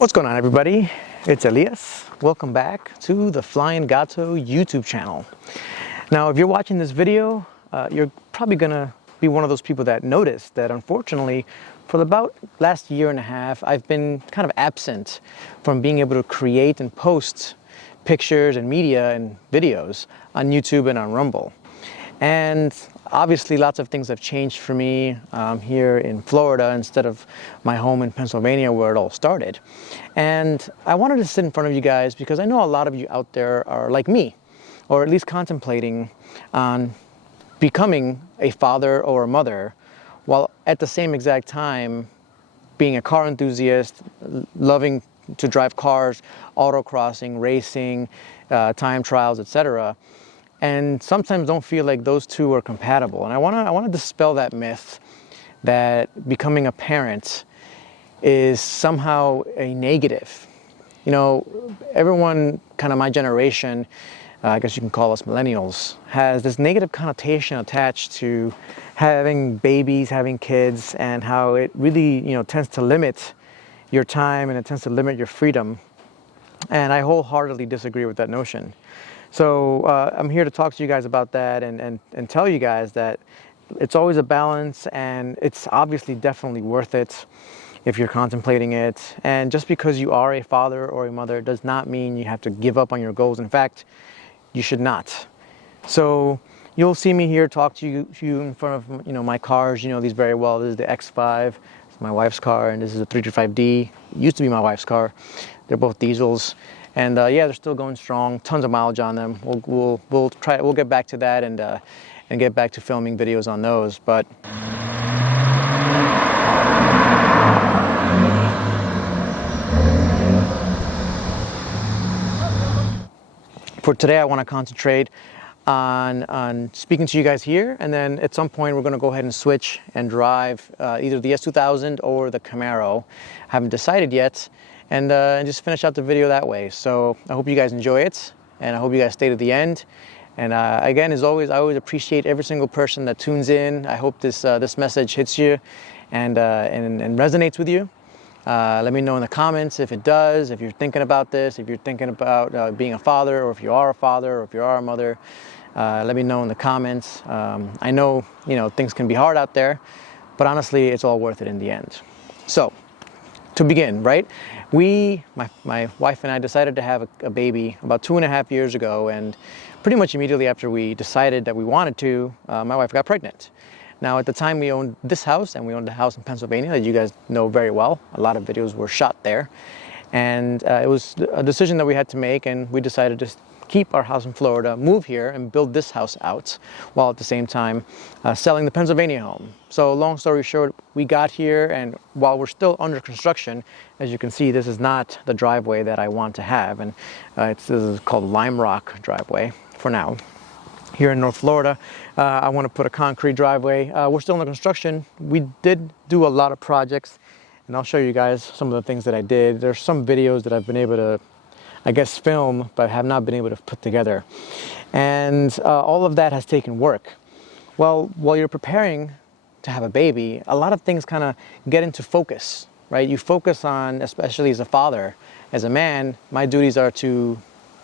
What's going on, everybody? It's Elias. Welcome back to the FlyinGato YouTube channel. Now, if you're watching this video, you're probably gonna be one of those people that noticed that unfortunately, for about last year and a half, I've been kind of absent from being able to create and post pictures and media and videos on YouTube and on Rumble. And obviously lots of things have changed for me here in Florida instead of my home in Pennsylvania where it all started. And I wanted to sit in front of you guys because I know a lot of you out there are like me, or at least contemplating on becoming a father or a mother, while at the same exact time being a car enthusiast, loving to drive cars, autocrossing, racing, time trials, etc. And sometimes don't feel like those two are compatible. And I want to dispel that myth that becoming a parent is somehow a negative. You know, everyone, kind of my generation, I guess you can call us millennials, has this negative connotation attached to having babies, having kids, and how it really, tends to limit your time and it tends to limit your freedom. And I wholeheartedly disagree with that notion. So I'm here to talk to you guys about that and tell you guys that it's always a balance, and it's obviously definitely worth it if you're contemplating it. And just because you are a father or a mother does not mean you have to give up on your goals. In fact, you should not. So you'll see me here talk to you in front of my cars. You know these very well. This is the X5. It's my wife's car, and this is a 335D. It used to be my wife's car. They're both diesels. And yeah, they're still going strong. Tons of mileage on them. We'll get back to that and get back to filming videos on those. But for today, I want to concentrate on speaking to you guys here, and then at some point we're going to go ahead and switch and drive either the S2000 or the Camaro. I haven't decided yet. And just finish out the video that way. So I hope you guys enjoy it, and I hope you guys stay to the end. And again, as always, I always appreciate every single person that tunes in. I hope this message hits you and resonates with you. Let me know in the comments if it does, if you're thinking about this, if you're thinking about being a father, or if you are a father, or if you are a mother. Let me know in the comments. I know things can be hard out there, but honestly, it's all worth it in the end. So, to begin, right? My wife and I decided to have a baby about 2.5 years ago, and pretty much immediately after we decided that we wanted to, my wife got pregnant. Now, at the time, we owned this house, and we owned a house in Pennsylvania that you guys know very well. A lot of videos were shot there, and it was a decision that we had to make, and we decided to keep our house in Florida, move here, and build this house out, while at the same time selling the Pennsylvania home. So long story short, we got here, and while we're still under construction, as you can see, this is not the driveway that I want to have, and this is called Lime Rock driveway for now. Here in North Florida, I want to put a concrete driveway. We're still under construction. We did do a lot of projects, and I'll show you guys some of the things that I did. There's some videos that I've been able to, I guess, film, but have not been able to put together. And all of that has taken work. Well, while you're preparing to have a baby, a lot of things kind of get into focus, right? You focus on, especially as a father, as a man, my duties are to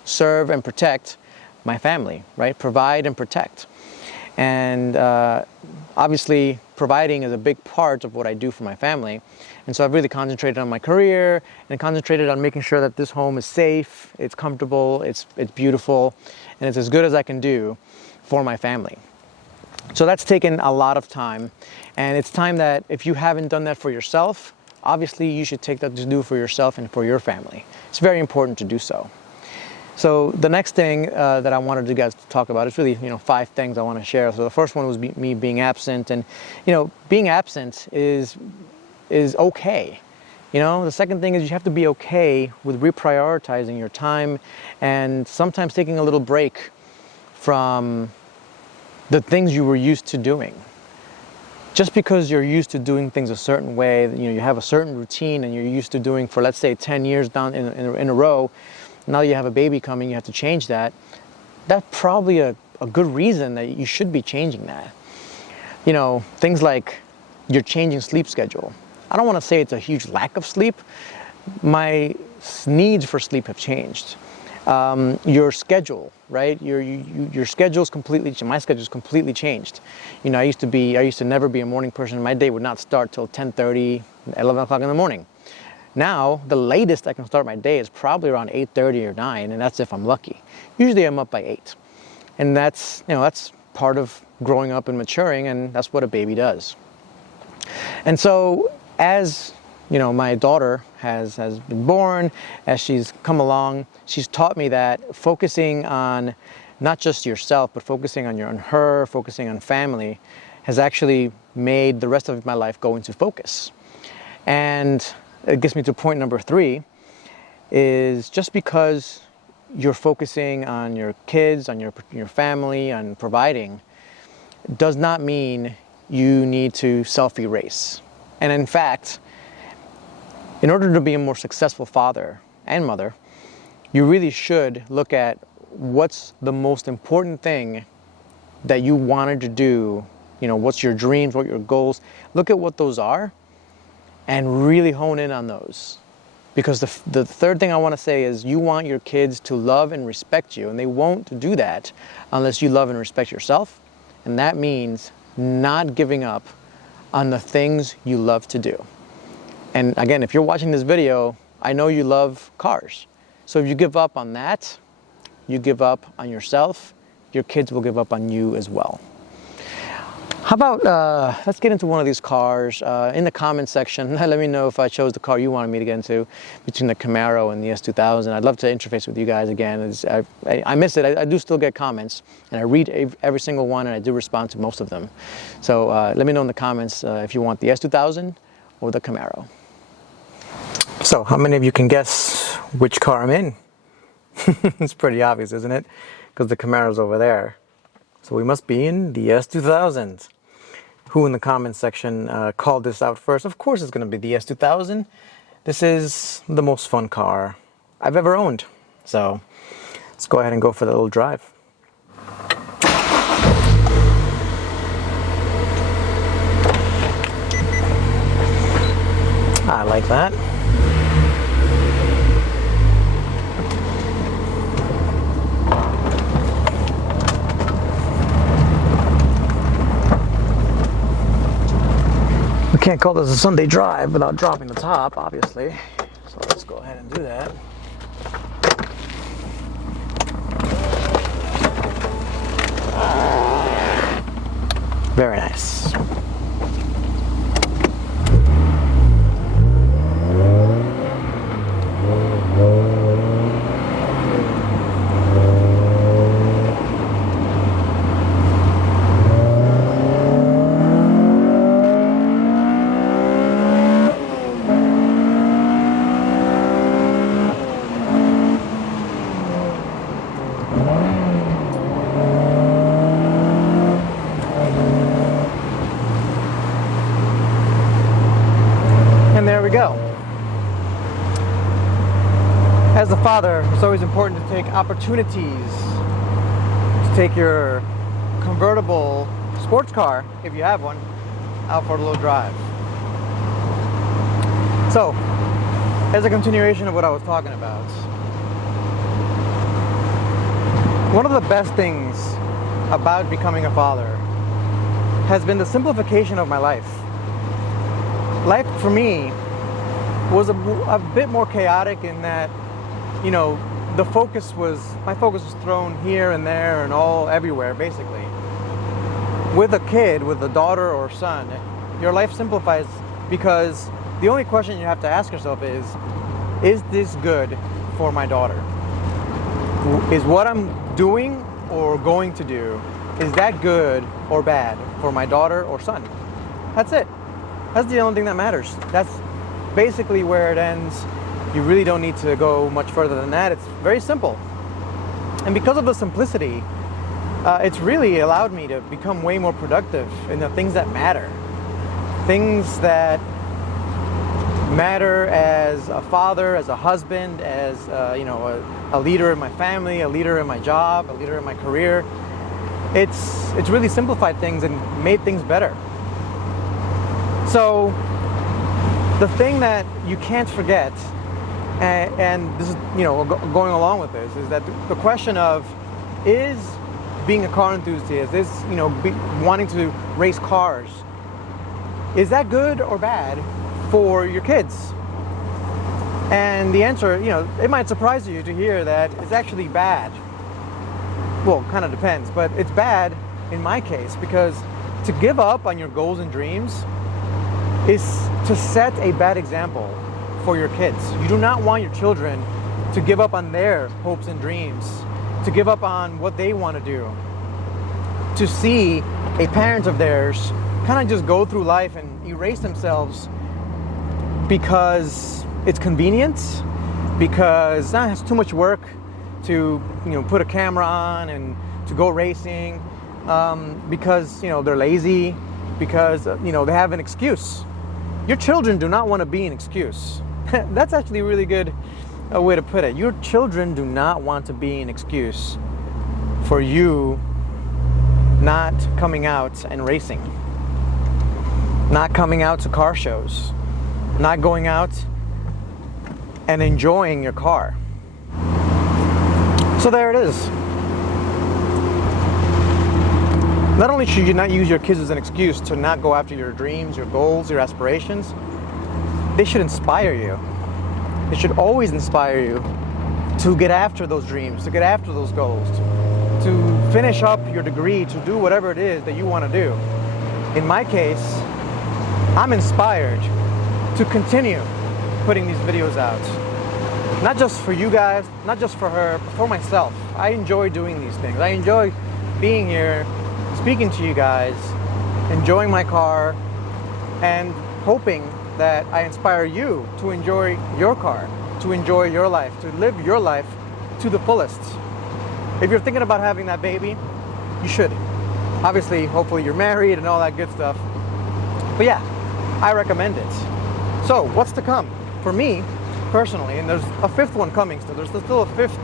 serve and protect my family, right? Provide and protect. And obviously, providing is a big part of what I do for my family. And so I've really concentrated on my career and concentrated on making sure that this home is safe, it's comfortable, it's beautiful, and it's as good as I can do for my family. So that's taken a lot of time. And it's time that if you haven't done that for yourself, obviously you should take that to do for yourself and for your family. It's very important to do so. So the next thing that I wanted you guys to talk about is really, 5 things I want to share. So the first one was me being absent, and being absent is okay. The second thing is you have to be okay with reprioritizing your time and sometimes taking a little break from the things you were used to doing. Just because you're used to doing things a certain way, you have a certain routine and you're used to doing for, let's say, 10 years down in a row, now you have a baby coming, you have to change that. That's probably a good reason that you should be changing that. Things like you're changing sleep schedule. I don't want to say it's a huge lack of sleep, my needs for sleep have changed. Your schedule, right? Your schedule's completely changed. My schedule's completely changed. You know, I used to never be a morning person. My day would not start till 10:30, 11 o'clock in the morning. Now, the latest I can start my day is probably around 8:30 or 9, and that's if I'm lucky. Usually I'm up by 8. And that's part of growing up and maturing, and that's what a baby does. And so, as you know, my daughter has been born, as she's come along, she's taught me that focusing on not just yourself, but focusing on her, focusing on family, has actually made the rest of my life go into focus. And it gets me to point number 3, is just because you're focusing on your kids, on your family, on providing, does not mean you need to self-erase. And in fact, in order to be a more successful father and mother, you really should look at what's the most important thing that you wanted to do. You know, what's your dreams, what your goals. Look at what those are and really hone in on those. Because the third thing I want to say is you want your kids to love and respect you, and they won't do that unless you love and respect yourself. And that means not giving up on the things you love to do. And again, if you're watching this video, I know you love cars. So if you give up on that, you give up on yourself, your kids will give up on you as well. How about, let's get into one of these cars. In the comments section, let me know if I chose the car you wanted me to get into between the Camaro and the S2000. I'd love to interface with you guys again. I miss it. I do still get comments, and I read every single one, and I do respond to most of them. So let me know in the comments if you want the S2000 or the Camaro. So how many of you can guess which car I'm in? It's pretty obvious, isn't it? Because the Camaro's over there. So we must be in the S2000. Who in the comments section called this out first? Of course it's going to be the S2000. This is the most fun car I've ever owned. So let's go ahead and go for the little drive. I like that. We can't call this a Sunday drive without dropping the top, obviously. So let's go ahead and do that. Very nice. And there we go. As a father, it's always important to take opportunities to take your convertible sports car, if you have one, out for a little drive. So, as a continuation of what I was talking about, one of the best things about becoming a father has been the simplification of my life. Life for me was a bit more chaotic in that, you know, my focus was thrown here and there and all everywhere, basically. With a kid, with a daughter or son, your life simplifies because the only question you have to ask yourself is this good for my daughter? Is what I'm doing or going to do, is that good or bad for my daughter or son? That's it. That's the only thing that matters. That's basically where it ends. You really don't need to go much further than that. It's very simple. And because of the simplicity, it's really allowed me to become way more productive in the things that matter. Things that matter as a father, as a husband, as a leader in my family, a leader in my job, a leader in my career. It's really simplified things and made things better. So the thing that you can't forget And this is, going along with this, is that the question of, is being a car enthusiast, is, wanting to race cars, is that good or bad for your kids? And the answer, it might surprise you to hear that it's actually bad. Well, kind of depends, but it's bad in my case, because to give up on your goals and dreams is to set a bad example for your kids. You do not want your children to give up on their hopes and dreams, to give up on what they want to do, to see a parent of theirs kind of just go through life and erase themselves because it's convenient, because it's too much work to put a camera on and to go racing, because they're lazy, because they have an excuse. Your children do not want to be an excuse. That's actually a really good way to put it. Your children do not want to be an excuse for you not coming out and racing, not coming out to car shows, not going out and enjoying your car. So there it is. Not only should you not use your kids as an excuse to not go after your dreams, your goals, your aspirations, they should inspire you. They should always inspire you to get after those dreams, to get after those goals, to finish up your degree, to do whatever it is that you want to do. In my case, I'm inspired to continue putting these videos out. Not just for you guys, not just for her, but for myself. I enjoy doing these things. I enjoy being here, speaking to you guys, enjoying my car, and hoping that I inspire you to enjoy your car, to enjoy your life, to live your life to the fullest. If you're thinking about having that baby, you should. Obviously, hopefully you're married and all that good stuff. But yeah, I recommend it. So what's to come? For me, personally, and there's a fifth one coming still. There's still a fifth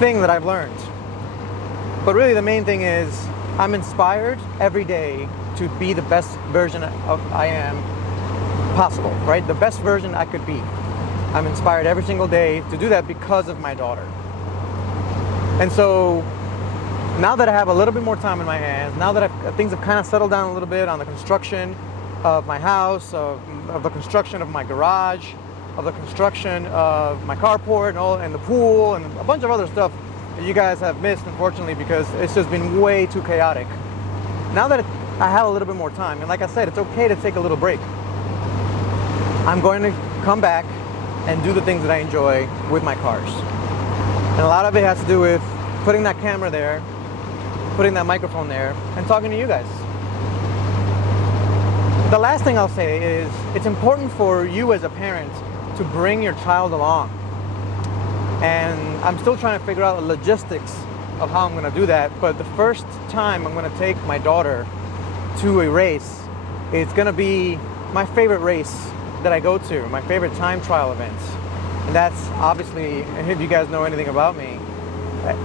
thing that I've learned. But really the main thing is I'm inspired every day to be the best version of I am possible, right? The best version I could be. I'm inspired every single day to do that because of my daughter. And so now that I have a little bit more time in my hands, now that things have kind of settled down a little bit on the construction of my house, of the construction of my garage, of the construction of my carport and the pool and a bunch of other stuff that you guys have missed, unfortunately, because it's just been way too chaotic. Now that I have a little bit more time, and like I said, it's okay to take a little break, I'm going to come back and do the things that I enjoy with my cars. And a lot of it has to do with putting that camera there, putting that microphone there, and talking to you guys. The last thing I'll say is it's important for you as a parent to bring your child along. And I'm still trying to figure out the logistics of how I'm going to do that, but the first time I'm going to take my daughter to a race, it's going to be my favorite race that I go to, my favorite time trial event. And that's obviously, and if you guys know anything about me,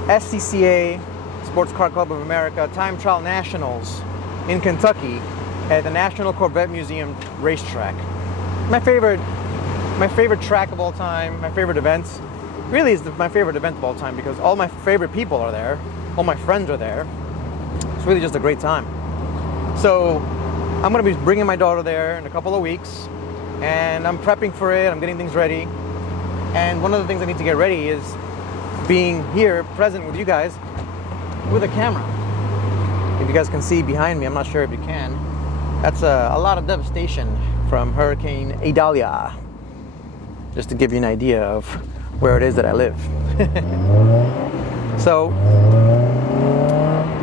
SCCA, Sports Car Club of America, Time Trial Nationals in Kentucky at the National Corvette Museum racetrack. My favorite track of all time, my favorite events, really is my favorite event of all time because all my favorite people are there, all my friends are there. It's really just a great time. So I'm going to be bringing my daughter there in a couple of weeks, and I'm prepping for it, I'm getting things ready. And one of the things I need to get ready is being here present with you guys with a camera. If you guys can see behind me, I'm not sure if you can, that's a lot of devastation from Hurricane Idalia, just to give you an idea of where it is that I live. So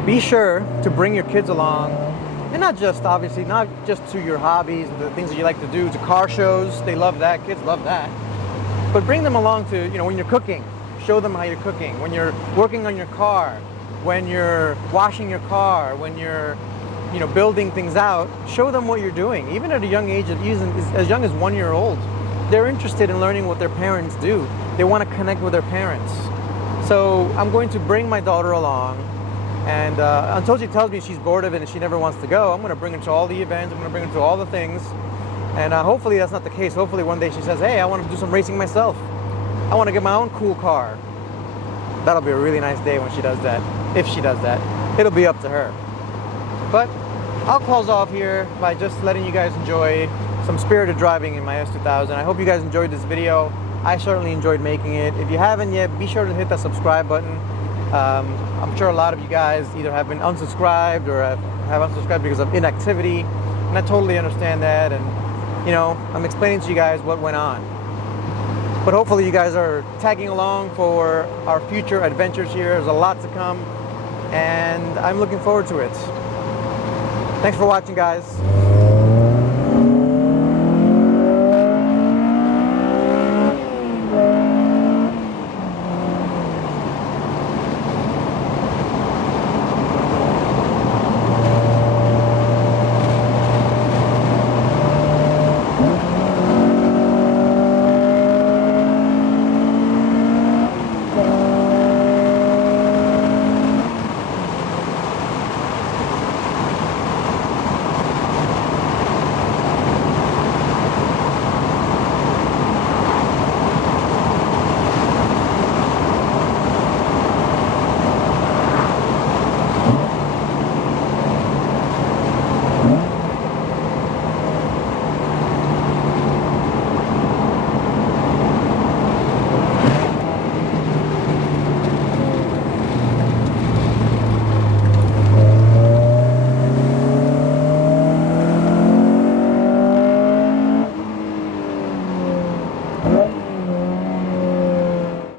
be sure to bring your kids along, and not just to your hobbies, the things that you like to do, to car shows. They love that, kids love that. But bring them along to, when you're cooking, show them how you're cooking. When you're working on your car, when you're washing your car, when you're, building things out, show them what you're doing. Even at a young age, as young as 1 year old, they're interested in learning what their parents do. They want to connect with their parents. So I'm going to bring my daughter along, and until she tells me she's bored of it and she never wants to go, I'm going to bring her to all the events, I'm going to bring her to all the things. And hopefully that's not the case. Hopefully one day she says, hey, I want to do some racing myself. I want to get my own cool car. That'll be a really nice day when she does that. If she does that, it'll be up to her. But I'll close off here by just letting you guys enjoy some spirited driving in my S2000. I hope you guys enjoyed this video. I certainly enjoyed making it. If you haven't yet, be sure to hit that subscribe button. I'm sure a lot of you guys either have been unsubscribed or have unsubscribed because of inactivity, and I totally understand that. And you know, I'm explaining to you guys what went on. But hopefully you guys are tagging along for our future adventures here. There's a lot to come, and I'm looking forward to it. Thanks for watching, guys.